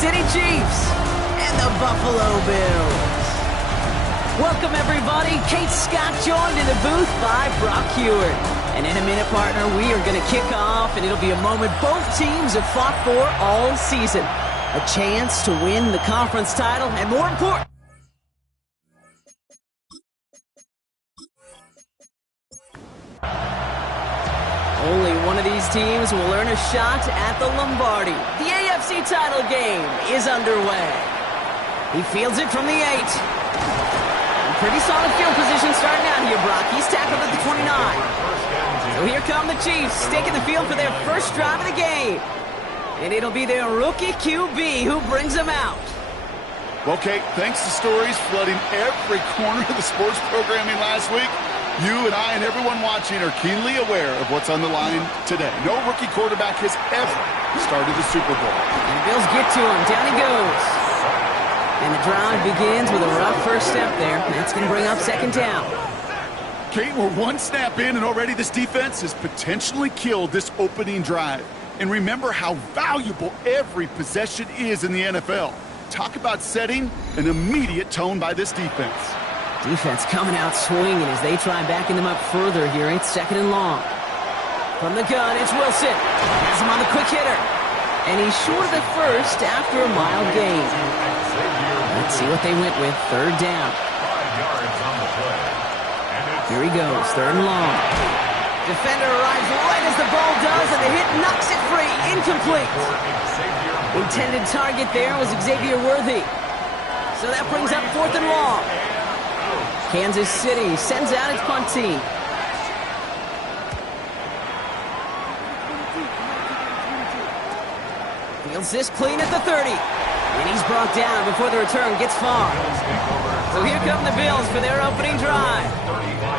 City Chiefs and the Buffalo Bills. Welcome, everybody. Kate Scott joined in the booth by Brock Hewitt. And in a minute, partner, we are going to kick off, and it'll be a moment both teams have fought for all season. A chance to win the conference title, and more important, only one of these teams will earn a shot at the Lombardi. The AFC title game is underway. He fields it from the 8. Pretty solid field position starting out here, Brock. He's tackled at the 29. So here come the Chiefs, taking the field for their first drive of the game. And it'll be their rookie QB who brings them out. Well, Kate, thanks to stories flooding every corner of the sports programming last week, you and I and everyone watching are keenly aware of what's on the line today. No rookie quarterback has ever started a Super Bowl. And the Bills get to him. Down he goes. And the drive begins with a rough first step there. That's going to bring up second down. Kate, we're one snap in, and already this defense has potentially killed this opening drive. And remember how valuable every possession is in the NFL. Talk about setting an immediate tone by this defense. Defense coming out swinging as they try backing them up further here. It's second and long. From the gun, it's Wilson. Has him on the quick hitter. And he's short of the first after a mild gain. Let's see what they went with. Third down. Here he goes. Third and long. Defender arrives right as the ball does, and the hit knocks it free. Incomplete. Intended target there was Xavier Worthy. So that brings up fourth and long. Kansas City sends out its punt team. Fields this clean at the 30. And he's brought down before the return gets far. So here come the Bills for their opening drive.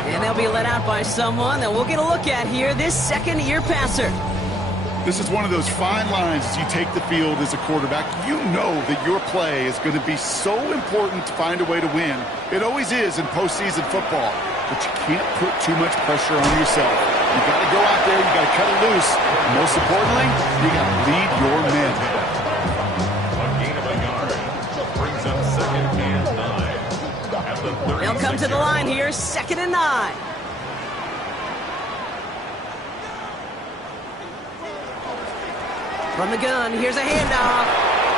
And they'll be let out by someone that we'll get a look at here, this second-year passer. This is one of those fine lines as you take the field as a quarterback. You know that your play is going to be so important to find a way to win. It always is in postseason football. But you can't put too much pressure on yourself. You got to go out there, you got to cut it loose. And most importantly, you got to lead your men. They'll come to the line here, second and 9. From the gun, here's a handoff.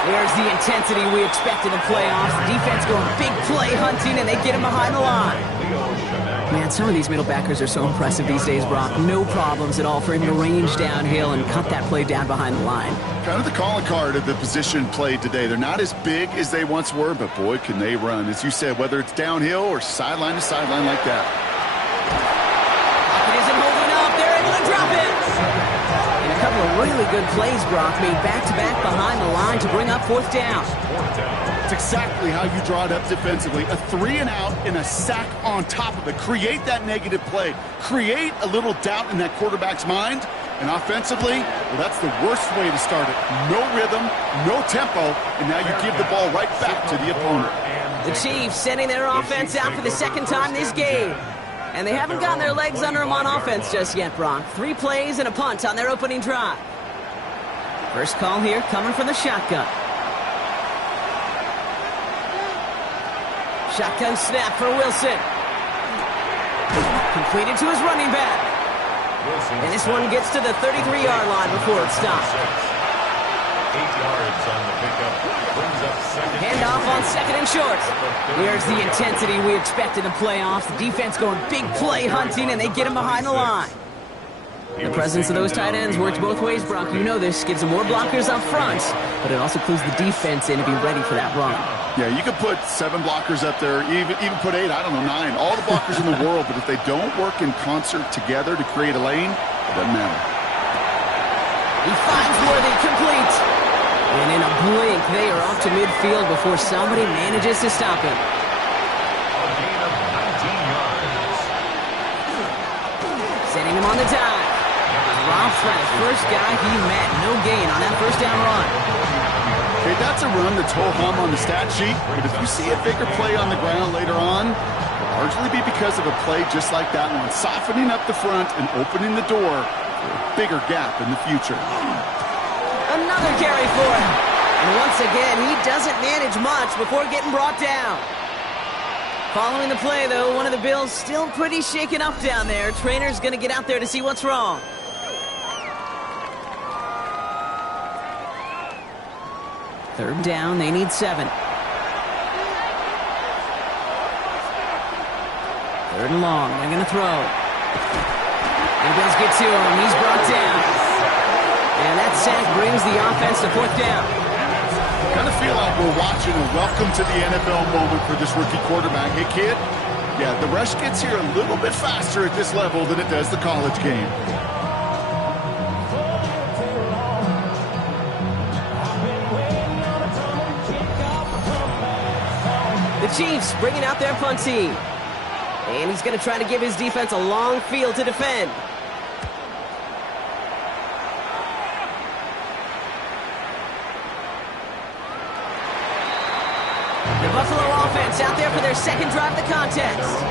There's the intensity we expect in the playoffs. The defense going big play hunting, and they get him behind the line. Man, some of these middle backers are so impressive these days, Brock. No problems at all for him to range downhill and cut that play down behind the line. Kind of the calling card of the position played today. They're not as big as they once were, but boy, can they run. As you said, whether it's downhill or sideline to sideline like that. It isn't holding up. They're able to drop it. And a couple of really good plays, Brock, made back-to-back behind the line to bring up fourth down. It's exactly how you draw it up defensively. A 3-and-out and a sack on top of it. Create that negative play. Create a little doubt in that quarterback's mind. And offensively, well, that's the worst way to start it. No rhythm, no tempo, and now you give the ball right back to the opponent. The Chiefs sending their offense out for the second time this game. And they haven't gotten their legs under them on offense just yet, Brock. 3 plays and a punt on their opening drive. First call here coming from the shotgun. Shotgun snap for Wilson. Completed to his running back. And this one gets to the 33-yard line before it stops. 8 yards on the pickup. Brings up second. Handoff on second and short. Here's the intensity we expect in the playoffs. The defense going big play hunting, and they get him behind the line. The presence of those tight ends works both ways, Brock. You know this. Gives them more blockers up front, but it also clues the defense in to be ready for that run. Yeah, you could put 7 blockers up there, even put 8, I don't know, 9. All the blockers in the world, but if they don't work in concert together to create a lane, it doesn't matter. He finds Worthy complete. And in a blink, they are off to midfield before somebody manages to stop him. A gain of 19 yards. Sending him on the dive. Rob Flat, first guy he met, no gain on that first down run. Okay, that's a run that's ho-hum on the stat sheet, but if you see a bigger play on the ground later on, it'll largely be because of a play just like that one, softening up the front and opening the door for a bigger gap in the future. Another carry for him. And once again, he doesn't manage much before getting brought down. Following the play, though, one of the Bills still pretty shaken up down there. Trainer's going to get out there to see what's wrong. Third down, they need 7. Third and long, they're going to throw. And the Bills get to him, he's brought down. And that sack brings the offense to 4th down. Kind of feel like we're watching a welcome to the NFL moment for this rookie quarterback. Hey, kid, yeah, the rush gets here a little bit faster at this level than it does the college game. The Chiefs bringing out their punt team. And he's going to try to give his defense a long field to defend. The Buffalo offense out there for their second drive of the contest.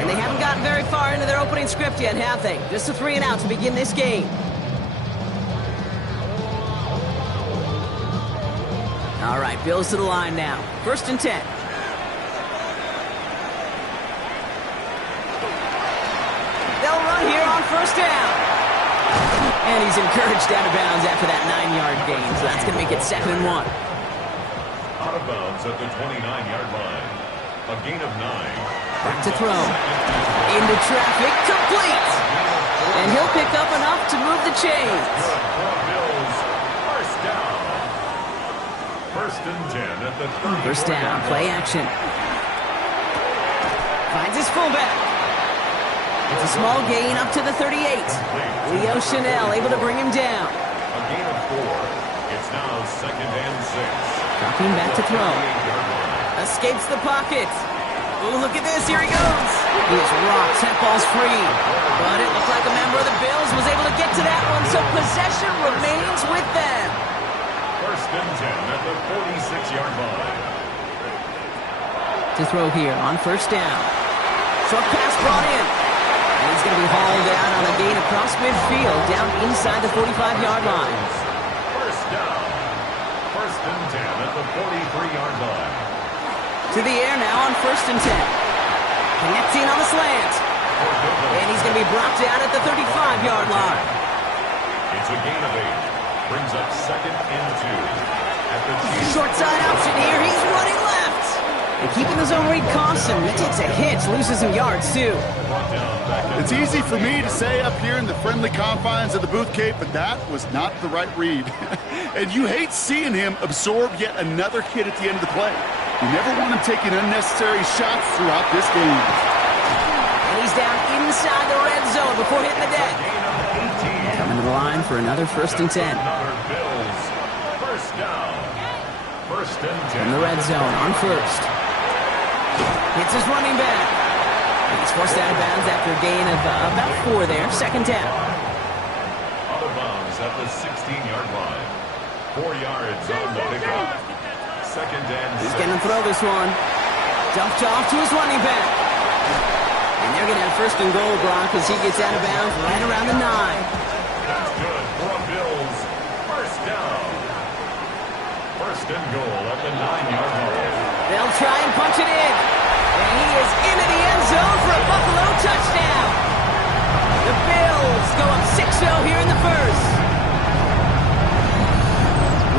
And they haven't gotten very far into their opening script yet, have they? Just a 3 and out to begin this game. All right, Bills to the line now. 1st and 10. They'll run here on 1st down. And he's encouraged out of bounds after that 9-yard gain, so that's going to make it 2nd and 1. Out of bounds at the 29-yard line. A gain of 9. Back to throw. Into traffic, complete. And he'll pick up enough to move the chains. Bills, 1st down. 1st and 10 at the 30. 1st down, play action. Finds his fullback. It's a small gain up to the 38. Leo Chanel able to bring him down. A gain of 4. It's now 2nd and 6. Dropping back to throw. Escapes the pocket. Ooh, look at this. Here he goes. He is rocked. That ball's free. But it looked like a member of the Bills was able to get to that one, so possession remains with them. 1st and 10 at the 46-yard line. To throw here on 1st down. Short pass brought in. And he's going to be hauled out on a gain across midfield, down inside the 45-yard line. 1st down. 1st and 10 at the 43-yard line. To the air now on 1st and 10. Connecting on the slant. And he's going to be brought down at the 35-yard line. It's a gain of 8. Brings up 2nd and 2. At the Short side option here. He's running left. And keeping the zone read costs him. He takes a hit, loses some yards too. It's easy for me to say up here in the friendly confines of the Booth Cape, but that was not the right read. And you hate seeing him absorb yet another hit at the end of the play. You never want him taking unnecessary shots throughout this game. And he's down inside the red zone before hitting the deck. Coming to the line for another 1st and 10. Another Bills. 1st down. 1st and 10. In the red zone on 1st. Hits his running back. He's forced out of bounds after a gain of about 4 there. 2nd down. Out of bounds at the 16-yard line. 4 yards on the pickup. 2nd and 6. He's going to throw this one. Dumped off to his running back. And they're going to have 1st and goal, Brock, as he gets out of bounds right around the 9. That's good for Bills. 1st down. 1st and goal at the 9-yard line. They'll try and punch it in. And he is into the end zone for a Buffalo touchdown. The Bills go up 6-0 here in the 1st.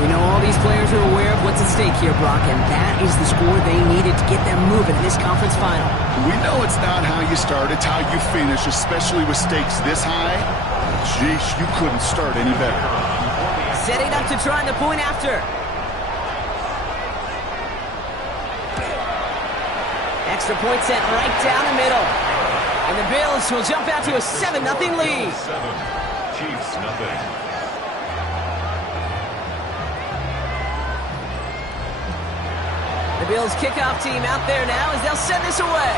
We know all these players are aware of what's at stake here, Brock, and that is the score they needed to get them moving in this conference final. We know it's not how you start, it's how you finish, especially with stakes this high. Jeez, you couldn't start any better. Setting up to try the point after. Extra point set right down the middle. And the Bills will jump out to a 7-0 lead. 7. Chiefs nothing. The Bills kickoff team out there now as they'll send this away.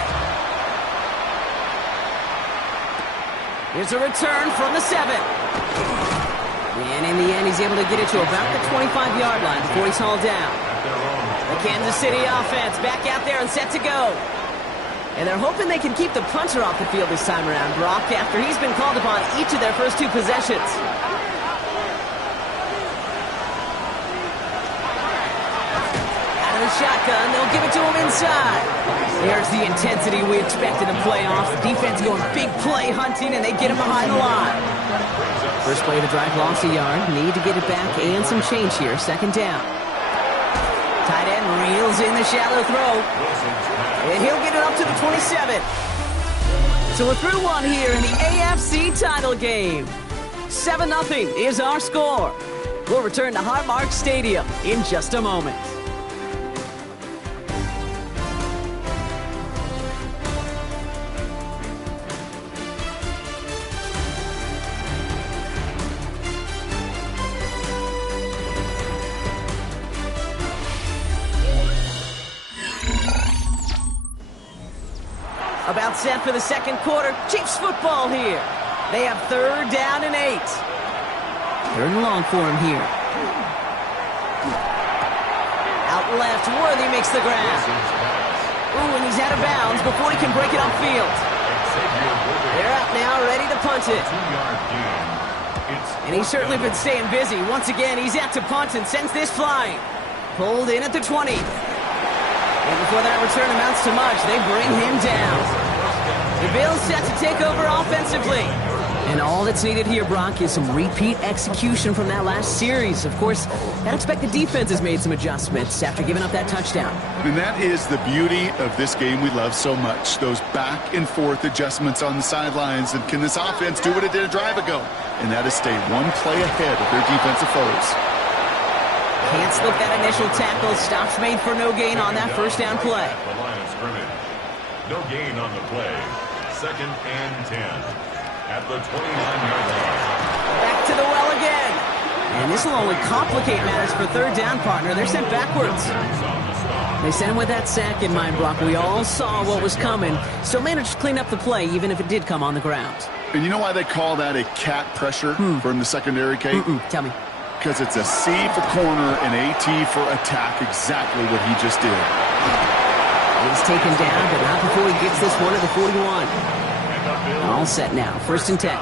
Here's a return from the 7. And in the end, he's able to get it to about the 25-yard line before he's hauled down. The Kansas City offense back out there and set to go. And they're hoping they can keep the punter off the field this time around, Brock, after he's been called upon each of their first 2 possessions. shotgun. They'll give it to him inside. There's the intensity we expect in the playoffs. The defense going big play hunting, and they get him behind the line. First play of the drive, lost a yard. Need to get it back and some change here. Second down. Tight end reels in the shallow throw. And he'll get it up to the 27. So we're through one here in the AFC title game. 7-0 is our score. We'll return to Highmark Stadium in just a moment. About set for the second quarter. Chiefs football here. They have third down and 8. Third and long for him here. Out left, Worthy makes the grab. Ooh, and he's out of bounds before he can break it upfield. They're out now, ready to punt it. And he's certainly been staying busy. Once again, he's out to punt and sends this flying. Pulled in at the 20. And before that return amounts to much, they bring him down. The Bills set to take over offensively. And all that's needed here, Brock, is some repeat execution from that last series. Of course, I expect the defense has made some adjustments after giving up that touchdown. And that is the beauty of this game we love so much. Those back-and-forth adjustments on the sidelines. And can this offense do what it did a drive ago? And that is stay one play ahead of their defensive foes. Can't slip that initial tackle. Stops made for no gain on that first down play. The line of scrimmage. No gain on the play. Second and 10 at the 29-yard line. Back to the well again. And this will only complicate matters for third down, partner. They're sent backwards. They sent him with that sack in mind, Brock. We all saw what was coming. Still managed to clean up the play, even if it did come on the ground. And you know why they call that a cat pressure from the secondary, Kate? Tell me. Because it's a C for corner and a T for attack, exactly what he just did. He's taken down, but not before he gets this one to the 41. All set now, first and 10.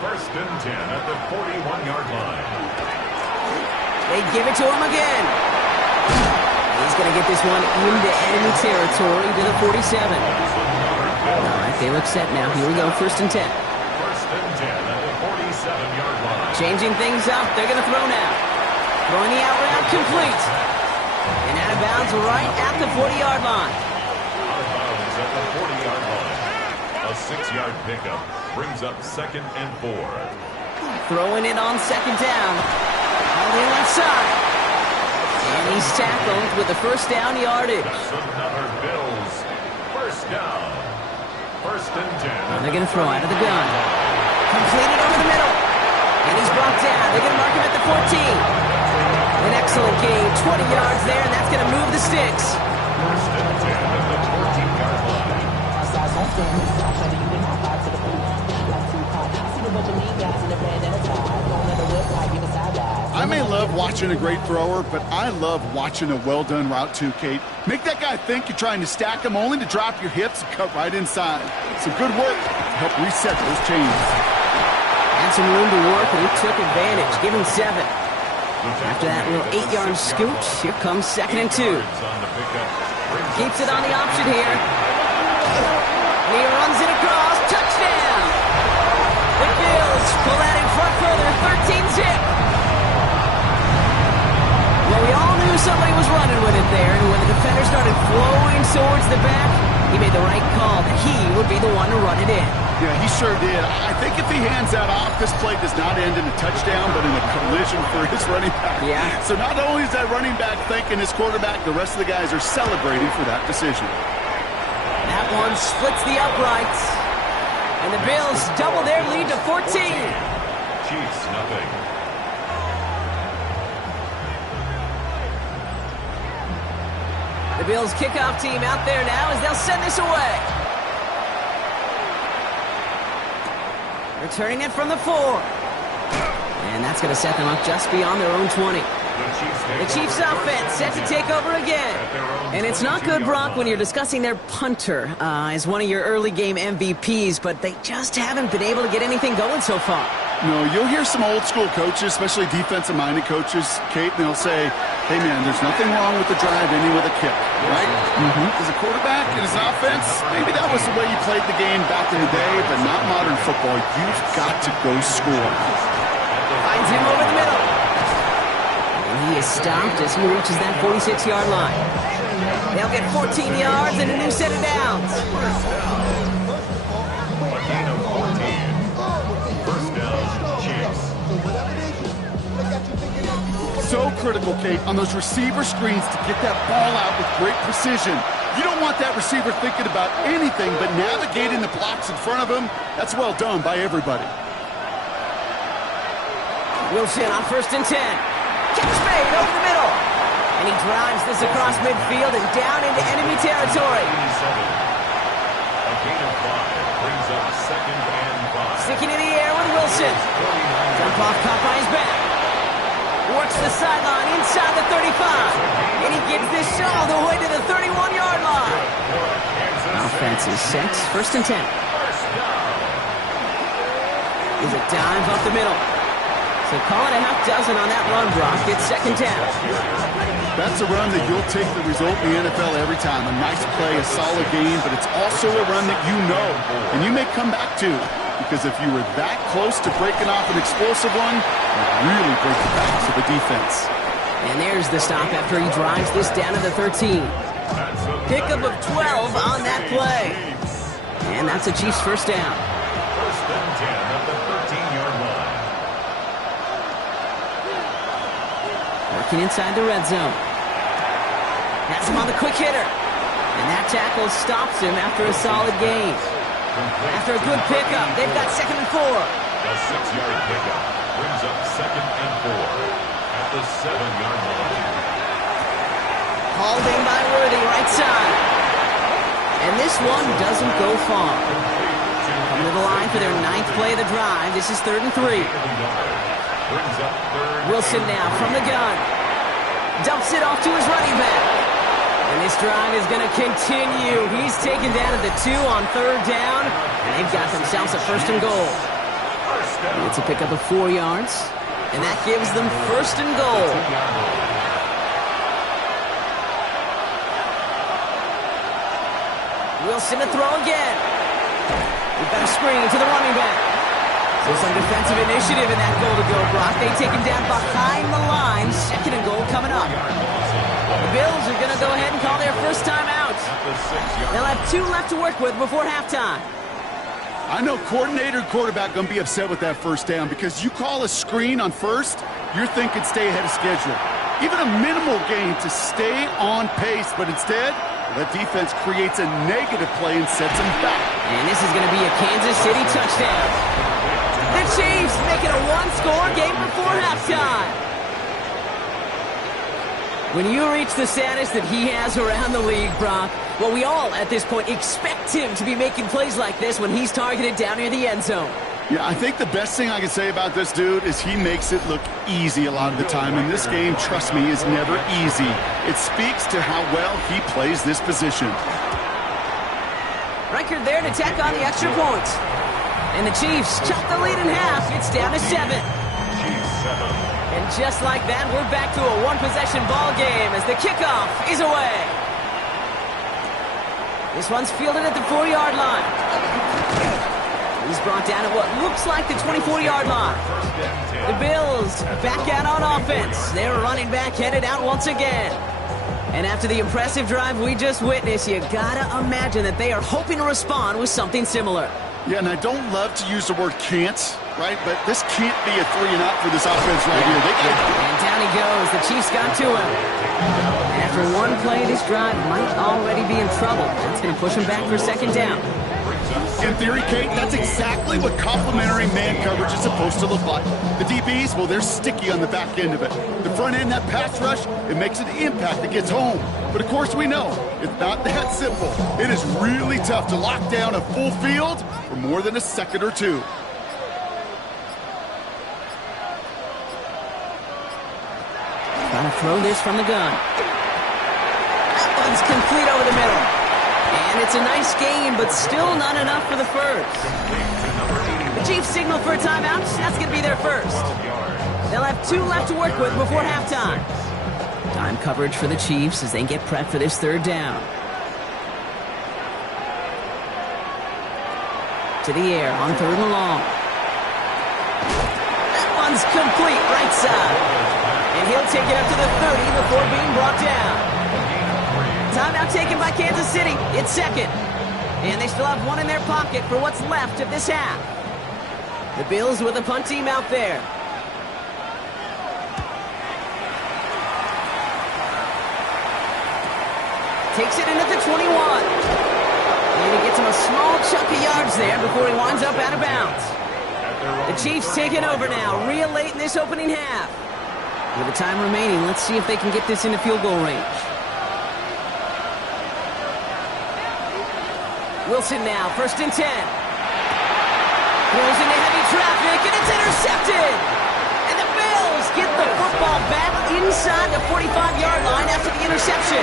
First and 10 at the 41-yard line. They give it to him again. He's going to get this one into enemy territory to the 47. All right, they look set now. Here we go, first and 10. First and 10 at the 47-yard line. Changing things up. They're going to throw now. Throwing the out route complete. And out of bounds right at the 40-yard line. Out of bounds at the 40-yard line. A 6-yard pickup brings up second and 4. Throwing it on second down. On the left side. And he's tackled with the first down yardage. That's another Bills first down. First and 10. And they're going to throw out of the gun. Completed over the middle. And he's brought down. They're going to mark him at the 14. An excellent gain. 20 yards there, and that's going to move the sticks. First and 10 at the 14-yard line. I may love watching a great thrower, but I love watching a well-done route too, Kate. Make that guy think you're trying to stack him only to drop your hips and cut right inside. Some good work to help reset those chains. Had some room to work, and he took advantage. Give him 7. After that little 8-yard scooch, here comes second and 2. Keeps it on the option here. And he runs it across. Touchdown! The Bills pull that in front further. 13-zip. Well, we all knew somebody was running with it there, and when the defender started flowing towards the back, he made the right call that he would be the one to run it in. Yeah, he sure did. I think if he hands that off, this play does not end in a touchdown, but in a collision for his running back. Yeah. So not only is that running back thanking his quarterback, the rest of the guys are celebrating for that decision. That one splits the uprights. And the Bills double their lead to 14. Chiefs, nothing. The Bills kickoff team out there now as they'll send this away. Returning it from the 4. And that's going to set them up just beyond their own 20. The Chiefs offense set to take over again. And it's not good, Brock, when you're discussing their punter as one of your early game MVPs, but they just haven't been able to get anything going so far. No, you'll hear some old school coaches, especially defensive-minded coaches, Kate, and they'll say, hey, man, there's nothing wrong with the drive ending with a kick, right? As a quarterback and as an offense, maybe that was the way you played the game back in the day, but not modern football. You've got to go score. Finds him over the middle. And he is stopped as he reaches that 46-yard line. They'll get 14 yards and a new set of downs. A gain of 14. First down, Chiefs. So critical, Kate, on those receiver screens to get that ball out with great precision. You don't want that receiver thinking about anything but navigating the blocks in front of him. That's well done by everybody. Wilson on 1st and 10. Catch made over the middle. And he drives this across midfield and down into enemy territory. 87. A gain of 5 brings up 2nd and 5. Sticking in the air with Wilson. Jump off caught by his back. Works the sideline inside the 35. And he gets this all the way to the 31-yard line. Offense is set. 1st and 10. Is a dive up the middle. So call it a half dozen on that run, Brock. It's 2nd down. That's a run that you'll take the result in the NFL every time. A nice play, a solid game, but it's also a run that you know, and you may come back to, because if you were that close to breaking off an explosive one, you really break the backs of the defense. And there's the stop after he drives this down to the 13. Pickup of 12 on that play. And that's a Chiefs first down. 1st and 10 at the 13-yard line. Working inside the red zone. Has him on the quick hitter. And that tackle stops him after a solid gain. After a good pickup, they've got 2nd and 4. The 6-yard pickup brings up 2nd and 4 at the 7-yard line. Hauled in by Worthy, right side. And this one doesn't go far. Come to the line for their 9th play of the drive. This is 3rd and 3. Brings up 3rd. Wilson now from the gun. Dumps it off to his running back. And this drive is going to continue. He's taken down at the 2 on 3rd down. And they've got themselves a 1st and goal. It's a pickup of 4 yards. And that gives them 1st and goal. Wilson to throw again. We've got a screen to the running back. So some defensive initiative in that goal to go, Brock. They take him down behind the line. 2nd and goal coming up. The Bills are going to go ahead and call their first time out. They'll have 2 left to work with before halftime. I know coordinator and quarterback going to be upset with that first down because you call a screen on 1st, you're thinking stay ahead of schedule. Even a minimal gain to stay on pace, but instead, the defense creates a negative play and sets them back. And this is going to be a Kansas City touchdown. The Chiefs make it a 1-score game before halftime. When you reach the status that he has around the league, Brock, well, we all, at this point, expect him to be making plays like this when he's targeted down near the end zone. Yeah, I think the best thing I can say about this dude is he makes it look easy a lot of the time. And this game, trust me, is never easy. It speaks to how well he plays this position. Record there to tack on the extra point. And the Chiefs chop the lead in half. It's down to 7. And just like that, we're back to a 1-possession ball game as the kickoff is away. This one's fielded at the 4-yard line. He's brought down at what looks like the 24-yard line. The Bills back out on offense. Their running back headed out once again. And after the impressive drive we just witnessed, you gotta imagine that they are hoping to respond with something similar. Yeah, and I don't love to use the word can't, right? But this can't be a 3-and-out for this offense right here. And down he goes. The Chiefs got to him. And after one play, this drive might already be in trouble. That's going to push him back for 2nd down. In theory, Kate, that's exactly what complementary man coverage is supposed to look like. The DBs, well, they're sticky on the back end of it. The front end, that pass rush, it makes an impact that gets home. But of course we know, it's not that simple. It is really tough to lock down a full field for more than a second or two. Trying to throw this from the gun. That one's complete over the middle. And it's a nice game, but still not enough for the first. The Chiefs signal for a timeout. That's going to be their first. They'll have 2 left to work with before halftime. Time coverage for the Chiefs as they get prepped for this third down. To the air on 3rd and long. That one's complete right side. And he'll take it up to the 30 before being brought down. Timeout taken by Kansas City. It's second. And they still have 1 in their pocket for what's left of this half. The Bills with a punt team out there. Takes it in at the 21. And he gets him a small chunk of yards there before he winds up out of bounds. The Chiefs taking over now, real late in this opening half. With the time remaining, let's see if they can get this into field goal range. Wilson now, 1st and 10. Throws into heavy traffic, and it's intercepted! And the Bills get the football back inside the 45-yard line after the interception.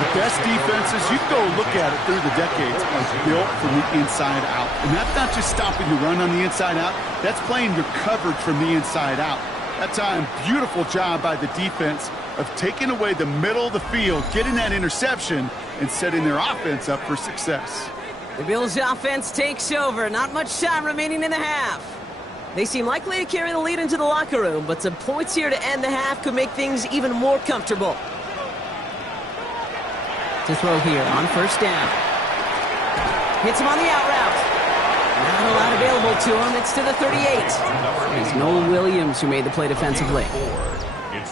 The best defenses, you can go look at it through the decades, are built from the inside out. And that's not just stopping your run on the inside out, that's playing your coverage from the inside out. That time, beautiful job by the defense of taking away the middle of the field, getting that interception, and setting their offense up for success. The Bills' offense takes over. Not much time remaining in the half. They seem likely to carry the lead into the locker room, but some points here to end the half could make things even more comfortable. To throw here on 1st down. Hits him on the out route. Not a lot available to him. It's to the 38. It's Noel Williams who made the play defensively.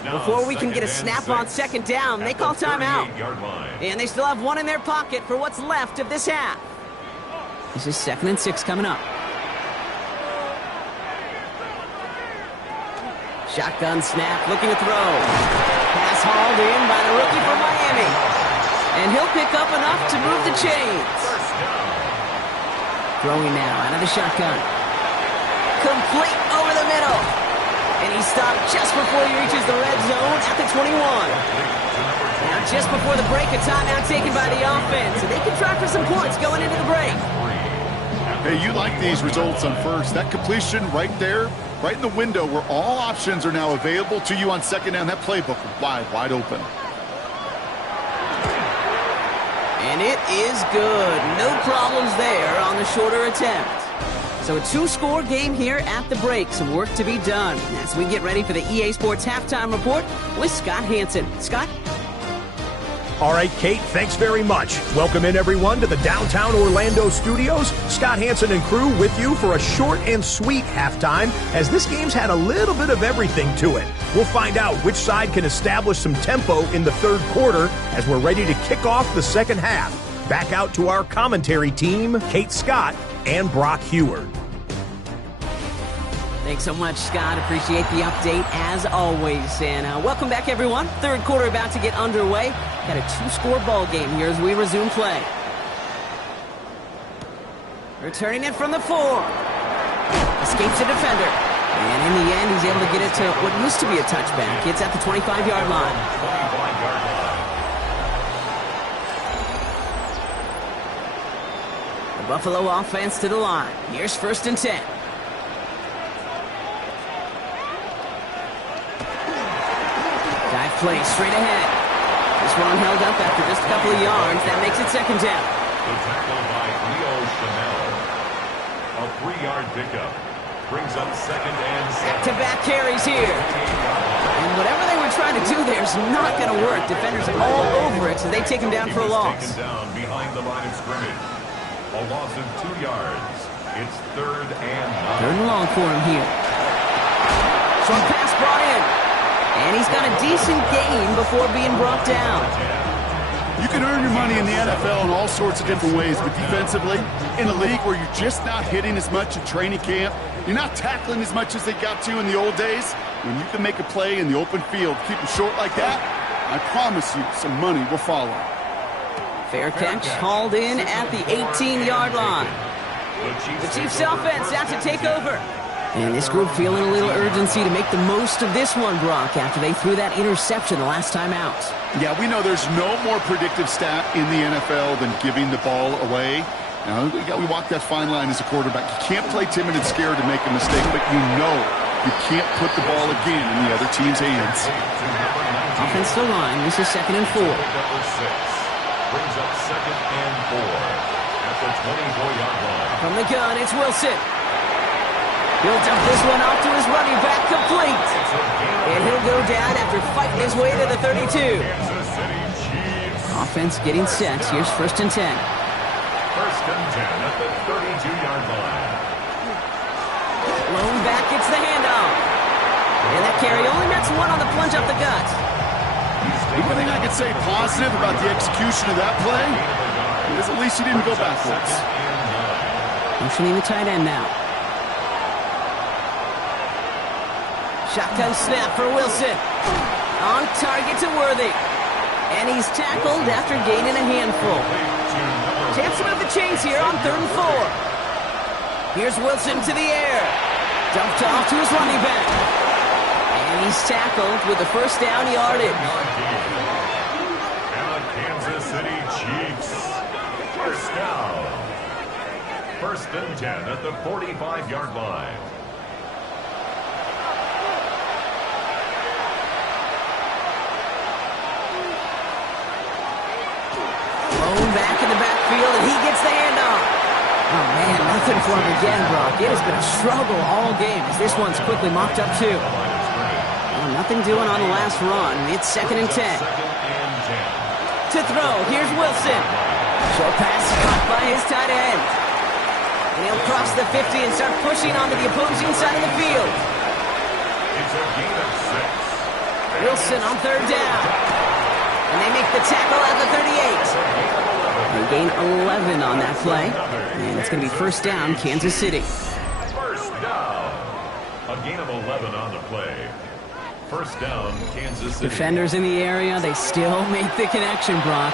Before we can get a snap on 2nd down, they call timeout. And they still have 1 in their pocket for what's left of this half. This is 2nd and 6 coming up. Shotgun snap, looking to throw. Pass hauled in by the rookie from Miami. And he'll pick up enough to move the chains. Throwing now out of the shotgun. Complete over the middle. And he stopped just before he reaches the red zone at the 21. Now just before the break, a timeout taken by the offense. And they can try for some points going into the break. Hey, you like these results on first. That completion right there, right in the window where all options are now available to you on 2nd down. That playbook wide open. And it is good. No problems there on the shorter attempt. So a 2-score game here at the break. Some work to be done as we get ready for the EA Sports Halftime Report with Scott Hanson. Scott? All right, Kate, thanks very much. Welcome in, everyone, to the downtown Orlando studios. Scott Hanson and crew with you for a short and sweet halftime, as this game's had a little bit of everything to it. We'll find out which side can establish some tempo in the 3rd quarter as we're ready to kick off the 2nd half. Back out to our commentary team, Kate Scott and Brock Heward. Thanks so much, Scott. Appreciate the update as always. And welcome back, everyone. 3rd quarter about to get underway. Got a 2-score ball game here as we resume play. Returning it from the 4. Escapes the defender. And in the end, he's able to get it to what used to be a touchback. It's at the 25-yard line. The Buffalo offense to the line. Here's 1st and 10. Dive play straight ahead. This one held up after just a couple of yards. That makes it 2nd down. The tackle by Leo Chanel. A 3-yard pickup. Brings up 2nd and 7. Back-to-back carries here. And whatever they were trying to do there is not going to work. Defenders all over it, so they take him down for a loss. Taken down behind the line of scrimmage. A loss of 2 yards. It's 3rd and 9. 3rd and long for him here. Short pass brought in. And he's got a decent gain before being brought down. You can earn your money in the NFL in all sorts of different ways, but defensively, in a league where you're just not hitting as much in training camp, you're not tackling as much as they got to in the old days, when you can make a play in the open field, keep them short like that, I promise you some money will follow. Fair catch, hauled in at the 18-yard line. The Chiefs offense out to take over. And this group feeling a little urgency to make the most of this one, Brock, after they threw that interception the last time out. Yeah, we know there's no more predictive stat in the NFL than giving the ball away. Now, we walk that fine line as a quarterback. You can't play timid and scared to make a mistake, but you know you can't put the ball again in the other team's hands. Offensive line, this is 2nd and 4. Brings up 2nd and 4 at the 24-yard line. From the gun, it's Wilson. He'll dump this one off to his running back, complete. And he'll go down after fighting his way to the 32. Kansas City Chiefs. Offense getting set. Here's 1st and 10. 1st and 10 at the 32-yard line. Lone back gets the handoff. And that carry only nets one on the plunge up the gut. The only thing I could say positive about the execution of that play is at least he didn't go backwards. Motioning the tight end now. Shotgun snap for Wilson. On target to Worthy. And he's tackled after gaining a handful. Chance to move the chains here on 3rd and 4. Here's Wilson to the air. Dumped off to his running back. And he's tackled with the 1st down yardage. And the Kansas City Chiefs. 1st down. 1st and 10 at the 45-yard line. Back in the backfield, and he gets the handoff. Oh, man, nothing for him again, Brock. It has been a struggle all game as this one's quickly mocked up, too. Well, nothing doing on the last run. It's 2nd and 10. To throw, here's Wilson. Short pass caught by his tight end. And he'll cross the 50 and start pushing onto the opposing side of the field. It's a gain of 6. Wilson on 3rd down. And they make the tackle at the 38. They gain 11 on that play. And it's going to be 1st down, Kansas City. 1st down. A gain of 11 on the play. 1st down, Kansas City. Defenders in the area, they still make the connection, Brock.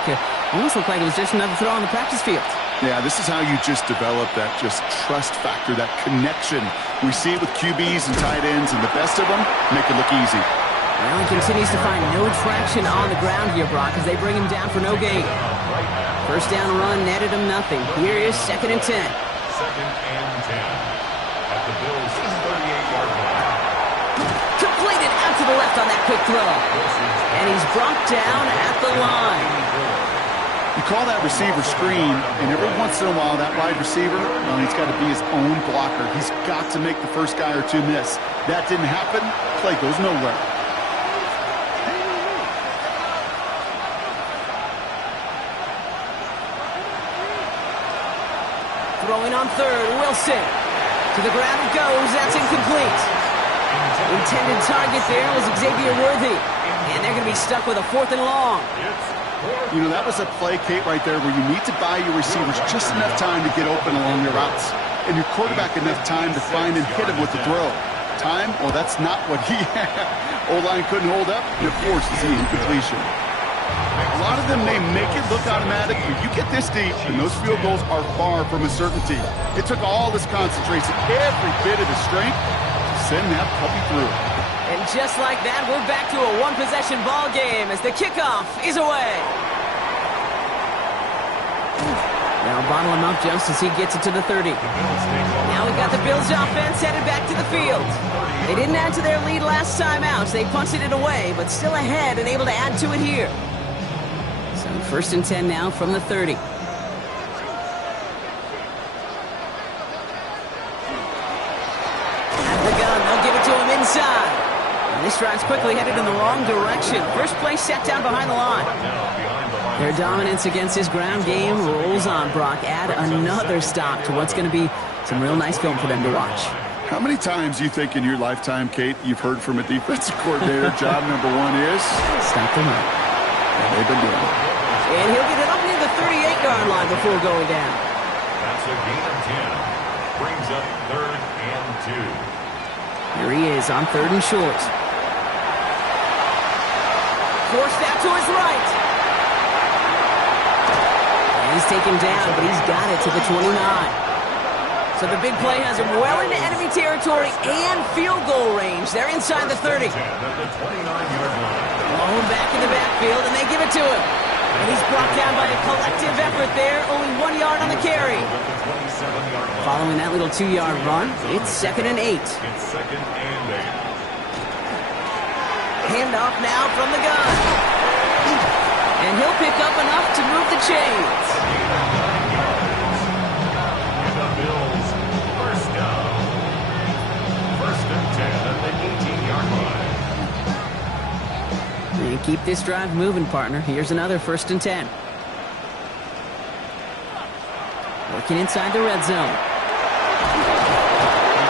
Almost looked like it was just another throw on the practice field. Yeah, this is how you just develop that just trust factor, that connection. We see it with QBs and tight ends, and the best of them make it look easy. Well, he continues to find no traction on the ground here, Brock, as they bring him down for no gain. 1st down run netted him nothing. Here is 2nd and 10. 2nd and 10 at the Bills' 38-yard line. Completed out to the left on that quick throw. And he's brought down at the line. You call that receiver screen, and every once in a while, that wide receiver, well, he's got to be his own blocker. He's got to make the first guy or two miss. That didn't happen. Play goes nowhere. Throwing on 3rd, Wilson. To the ground it goes. That's incomplete. Intended target there was Xavier Worthy. And they're going to be stuck with a 4th and long. You know, that was a play, Kate, right there where you need to buy your receivers just enough time to get open along your routes. And your quarterback enough time to find and hit him with the throw. Time? Well, that's not what he had. O-line couldn't hold up, and it forces the incompletion. A lot of them may make it look automatic, but you get this deep, and those field goals are far from a certainty. It took all this concentration, every bit of his strength, to send that puppy through. And just like that, we're back to a one-possession ball game as the kickoff is away. Now bottle him up just as he gets it to the 30. Now we got the Bills offense headed back to the field. They didn't add to their lead last time out. They punted it away, but still ahead and able to add to it here. So 1st and 10 now from the 30. At the gun, they'll give it to him inside. And this drive's quickly headed in the wrong direction. First play set down behind the line. Their dominance against his ground game rolls on, Brock. Add another stop to what's going to be some real nice film for them to watch. How many times do you think in your lifetime, Kate, you've heard from a defensive coordinator, job number 1 is? Stop them up. And they've been doing it. And he'll get it up near the 38-yard line before going down. That's a gain of 10. Brings up 3rd and 2. Here he is on 3rd and short. Forced out to his right. And he's taken down, but he's got it to the 29. So the big play has him well into enemy territory and field goal range. They're inside the 30. Malone back in the backfield, and they give it to him. And he's brought down by a collective effort there. Only 1 yard on the carry. Following that little 2-yard run, it's 2nd and 8. Handoff now from the gun. And he'll pick up enough to move the chains. The Bills, first down. 1st and 10 at the 18-yard line. And keep this drive moving, partner. Here's another 1st and 10. Working inside the red zone.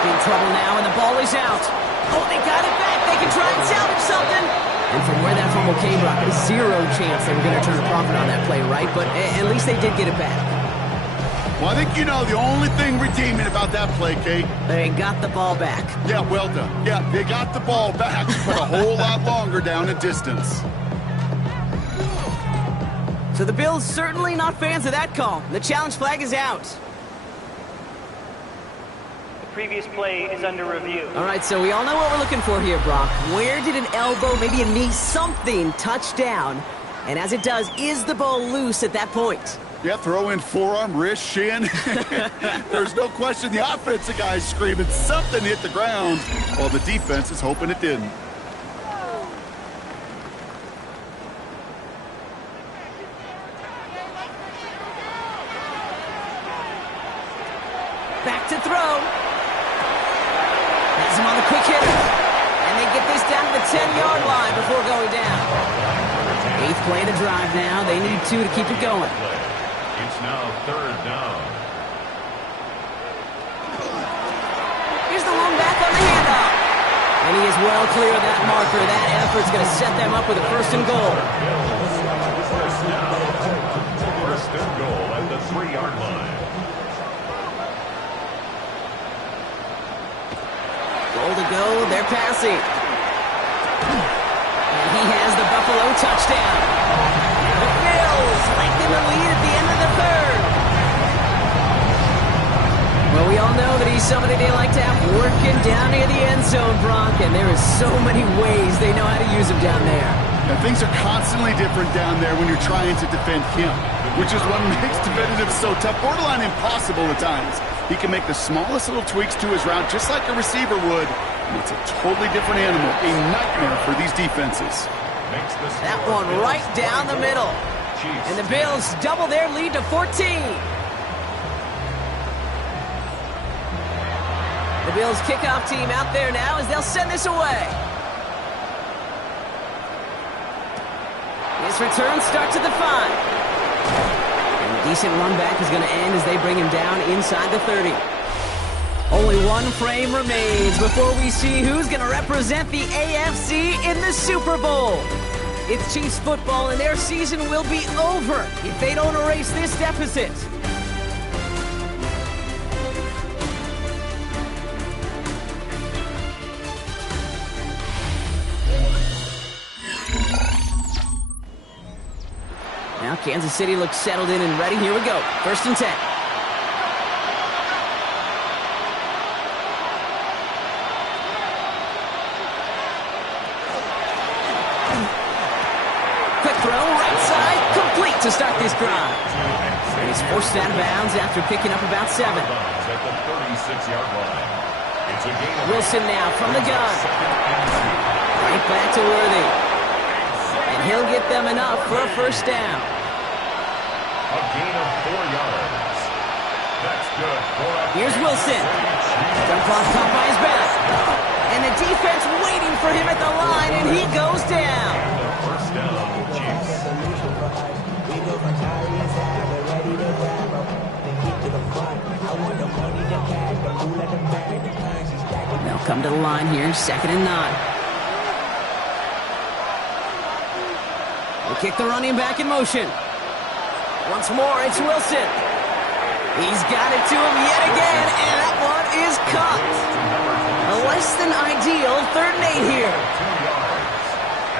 In trouble now, and the ball is out. Oh, they got it back. They can try and salvage something. And from where that fumble came, Brock, there's 0 chance they were going to turn a profit on that play, right? But at least they did get it back. Well, I think you know the only thing redeeming about that play, Kate. They got the ball back. Yeah, well done. Yeah, they got the ball back, but a whole lot longer down in distance. So the Bills certainly not fans of that call. The challenge flag is out. Previous play is under review. All right, so we all know what we're looking for here, Brock. Where did an elbow, maybe a knee, something touch down? And as it does, is the ball loose at that point? Yeah, throw in forearm, wrist, shin. There's no question the offensive guy's screaming something hit the ground while the defense is hoping it didn't. Back to throw. Has him on the quick hitter. And they get this down to the 10-yard line before going down. 8th play of the drive now. They need 2 to keep it going. It's now 3rd down. Here's the one back on the handoff. And he is well clear of that marker. That effort's going to set them up with a 1st and goal. First and goal at the 3-yard line. Goal to go, they're passing. And he has the Buffalo touchdown. The Bills lengthen the lead at the end of the 3rd. Well, we all know that he's somebody they like to have working down near the end zone, Brock, and there is so many ways they know how to use him down there. Now, things are constantly different down there when you're trying to defend him, which is what makes defending so tough, borderline impossible at times. He can make the smallest little tweaks to his route just like a receiver would, and it's a totally different animal, a nightmare for these defenses. That one right down the middle. And the Bills double their lead to 14. The Bills kickoff team out there now as they'll send this away. This return starts at the 5. And a decent run back is going to end as they bring him down inside the 30. Only one frame remains before we see who's going to represent the AFC in the Super Bowl. It's Chiefs football, and their season will be over if they don't erase this deficit. Now Kansas City looks settled in and ready. Here we go. 1st and 10. Quick throw, right side, complete to start this drive. And he's forced out of bounds after picking up about 7. At the 36-yard line. It's a gain of Wilson now from the gun. Right back to Worthy. And he'll get them enough for a 1st down. a gain of 4 yards. That's good. Here's Wilson. Jump off caught by his back. And the defense waiting for him at the line, and he goes down. First down, Chiefs. They'll come to the line here, 2nd and 9. They kick the running back in motion. Once more, it's Wilson. He's got it to him yet again, and that one is caught. A less than ideal 3rd and 8 here. 2 yards.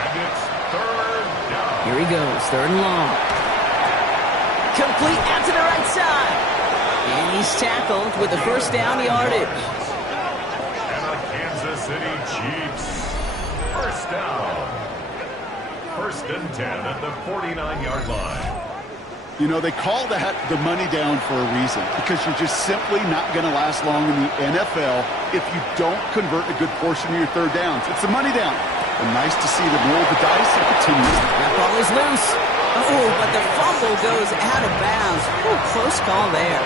And it's 3rd down. Here he goes, 3rd and long. Complete out to the right side. And he's tackled with the first down yardage. And the Kansas City Chiefs. First down. First and 10 at the 49-yard line. You know, they call that the money down for a reason, because you're just simply not going to last long in the NFL if you don't convert a good portion of your third downs. It's the money down. And nice to see them roll the dice and continue. That ball is loose. Oh, but the fumble goes out of bounds. Ooh, close call there.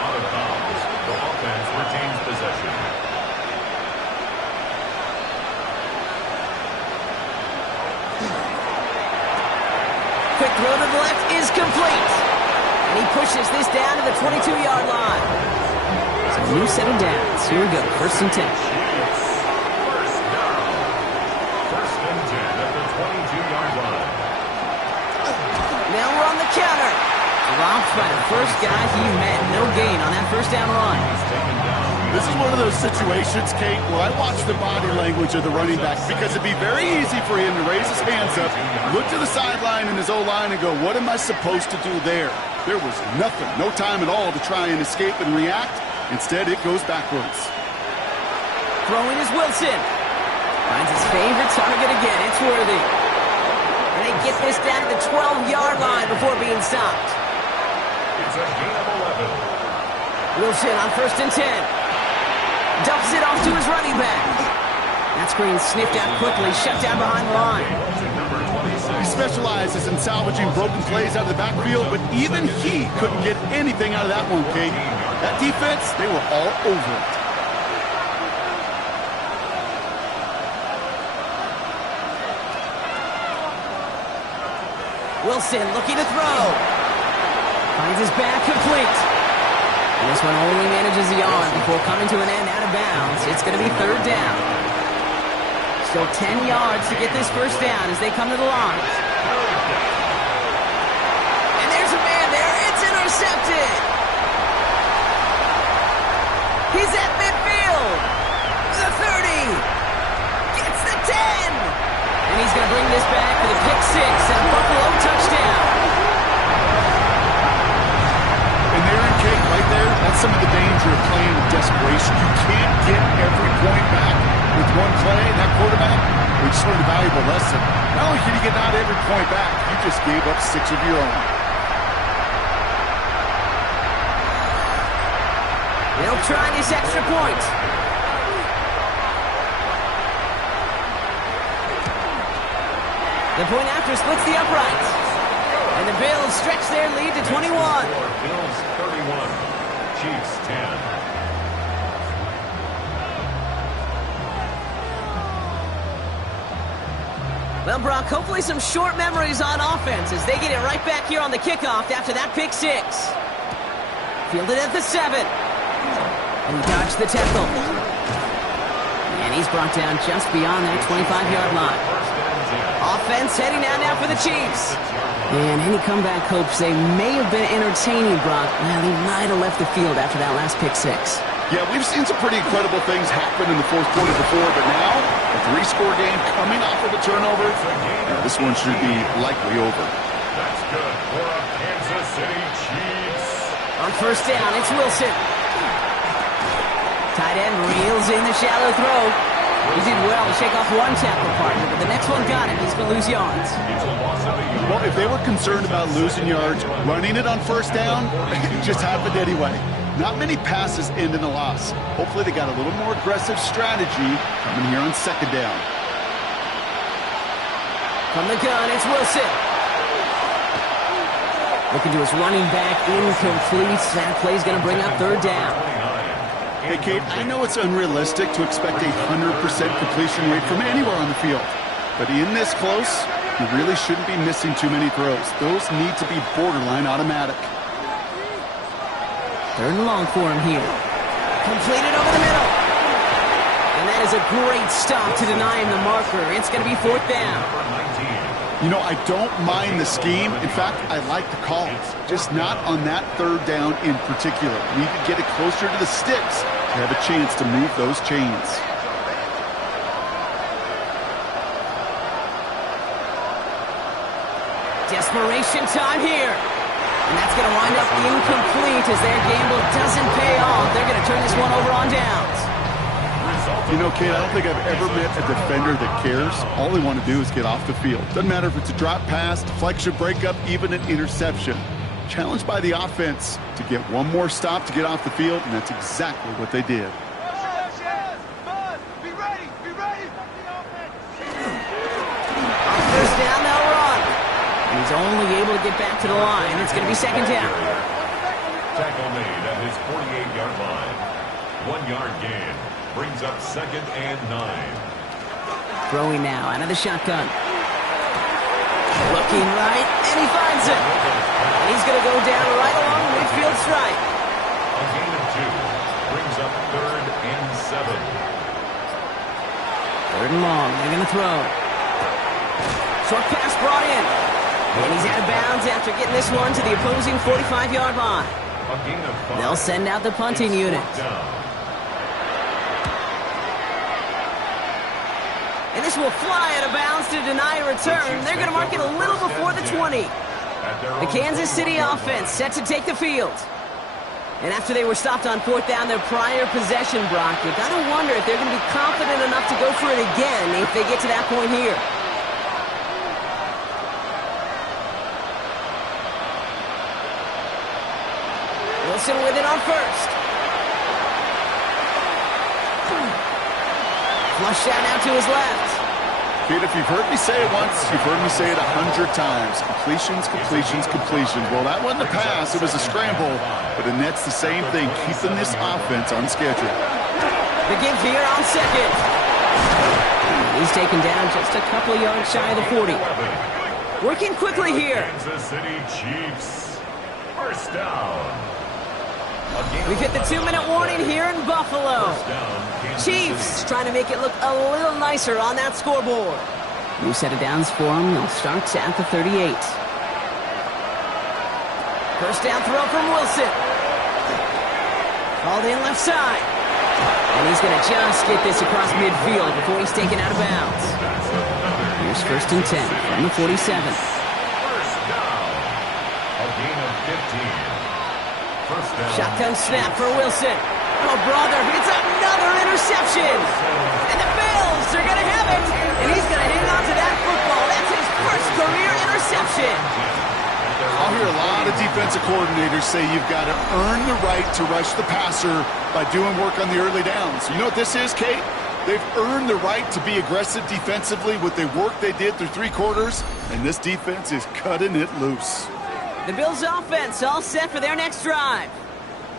Out of bounds. The offense retains possession. Quick throw to the left is complete. And he pushes this down to the 22-yard line. So a new set of downs. Here we go, first and 10. First down. First and 10 at the 22-yard line. Now we're on the counter. Dropped by the first guy he met. No gain on that first down run. This is one of those situations, Kate, where I watch the body language of the running back, because it'd be very easy for him to raise his hands up, look to the sideline in his O-line and go, what am I supposed to do there? There was nothing, no time at all to try and escape and react. Instead, it goes backwards. Throwing is Wilson. Finds his favorite target again. It's Worthy. And they get this down to the 12-yard line before being stopped. It's a gain of 11. Wilson on first and 10. Dumps it off to his running back. That screen sniffed out quickly, shut down behind the line. He specializes in salvaging broken plays out of the backfield, but even he couldn't get anything out of that one, Kate. That defense, they were all over it. Wilson looking to throw. Finds his back complete. And this one only manages the arm before coming to an end out of bounds. It's going to be third down. Still 10 yards to get this first down as they come to the line. And there's a man there. It's intercepted. He's at midfield. The 30. Gets the 10. And he's going to bring this back for the pick six and a Buffalo touchdown. Right there, that's some of the danger of playing with desperation. You can't get every point back with one play. That quarterback, we just learned a valuable lesson. Not only can you get not every point back, you just gave up 6 of your own. They'll try this extra point. The point after splits the uprights. And the Bills stretch their lead to 21. Bills 31, Chiefs 10. Well, Brock, hopefully some short memories on offense as they get it right back here on the kickoff after that pick six. Fielded at the 7. And he dodged the tackle. And he's brought down just beyond that 25-yard line. Offense heading down now for the Chiefs. And any comeback hopes they may have been entertaining, Brock. Well, they might have left the field after that last pick six. Yeah, we've seen some pretty incredible things happen in the fourth quarter before, but now, a 3-score game coming off of a turnover, this one should be likely over. That's good for a Kansas City Chiefs. On first down, it's Wilson. Tight end reels in the shallow throw. He did well to shake off one tackle partner, but the next one got him. He's going to lose yards. Well, if they were concerned about losing yards, running it on first down, it just happened anyway. Not many passes end in a loss. Hopefully they got a little more aggressive strategy coming here on second down. From the gun, it's Wilson. Looking to his running back, incomplete. That play's going to bring up third down. Hey, Kate, I know it's unrealistic to expect a 100% completion rate from anywhere on the field. But in this close, you really shouldn't be missing too many throws. Those need to be borderline automatic. Third and long for him here. Completed over the middle. And that is a great stop to deny him the marker. It's going to be fourth down. You know, I don't mind the scheme. In fact, I like the call. Just not on that third down in particular. Need to get it closer to the sticks to have a chance to move those chains. Desperation time here. And that's going to wind up incomplete as their gamble doesn't pay off. They're going to turn this one over on downs. You know, Kate, I don't think I've ever met a defender that cares. All they want to do is get off the field. Doesn't matter if it's a drop pass, deflection, breakup, even an interception. Challenged by the offense to get one more stop to get off the field, and that's exactly what they did. First down, they'll run. And he's only able to get back to the line. It's going to be second down. Tackle made at his 48-yard line. 1-yard gain. Brings up second and 9. Throwing now out of the shotgun. Looking right, and he finds it. And he's going to go down right along the midfield stripe. A gain of 2. Brings up third and 7. Third and long. They're going to throw. Short pass brought in. And he's out of bounds after getting this one to the opposing 45-yard line. A gain of 5. They'll send out the punting unit. And this will fly out of bounds to deny a return. They're going to mark it a little before the 20. The Kansas City offense set to take the field. And after they were stopped on fourth down their prior possession, Brock, you got to wonder if they're going to be confident enough to go for it again if they get to that point here. Wilson with it on first. Flush out now to his left. Kate, if you've heard me say it once, you've heard me say it 100 times. Completions, completions, completions. Well, that wasn't a pass. It was a scramble. But the net's the same thing, keeping this offense on schedule. The give here on second. He's taken down just a couple of yards shy of the 40. Working quickly here. Kansas City Chiefs. First down. We've hit the 2-minute warning here in Buffalo. Chiefs trying to make it look a little nicer on that scoreboard. New set of downs for them. They'll start at the 38. First down throw from Wilson. Called in left side. And he's going to just get this across midfield before he's taken out of bounds. Here's first and 10 from the 47. First down. A gain of 15. Shotgun snap for Wilson. Oh, brother, it's another interception. And the Bills are going to have it. And he's going to hang on to that football. That's his first career interception. I'll hear a lot of defensive coordinators say you've got to earn the right to rush the passer by doing work on the early downs. You know what this is, Kate? They've earned the right to be aggressive defensively with the work they did through 3 quarters, and this defense is cutting it loose. The Bills' offense all set for their next drive.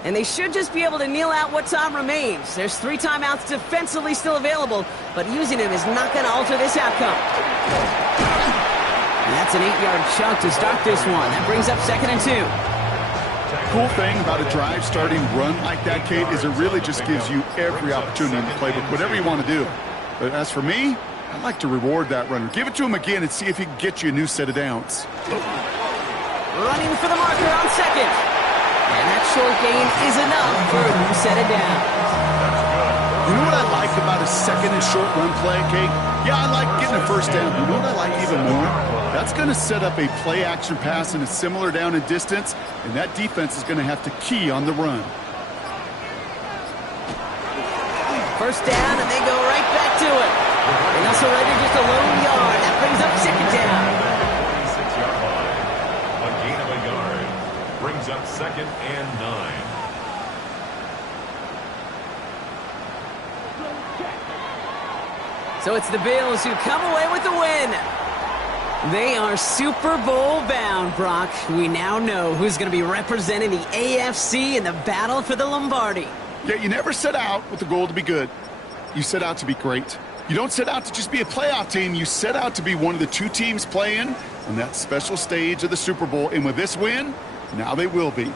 And they should just be able to kneel out what time remains. There's 3 timeouts defensively still available, but using them is not going to alter this outcome. And that's an 8-yard chunk to start this one. That brings up second and 2. Cool thing about a drive starting run like that, Kate, is it really just gives you every opportunity in the playbook, whatever you want to do. But as for me, I'd like to reward that runner. Give it to him again and see if he can get you a new set of downs. Running for the marker on second. And that short gain is enough for a new set of downs. You know what I like about a second and short run play, Kate? Yeah, I like getting a first down. You know what I like even more? That's going to set up a play-action pass in a similar down and distance, and that defense is going to have to key on the run. First down, and they go right back to it. And Russell Rager just a lone yard. That brings up second down. 46-yard line. A gain of a yard. Brings up second and 9. So it's the Bills who come away with the win. They are Super Bowl bound, Brock. We now know who's going to be representing the AFC in the battle for the Lombardi. Yeah, you never set out with the goal to be good. You set out to be great. You don't set out to just be a playoff team. You set out to be one of the 2 teams playing on that special stage of the Super Bowl. And with this win, now they will be.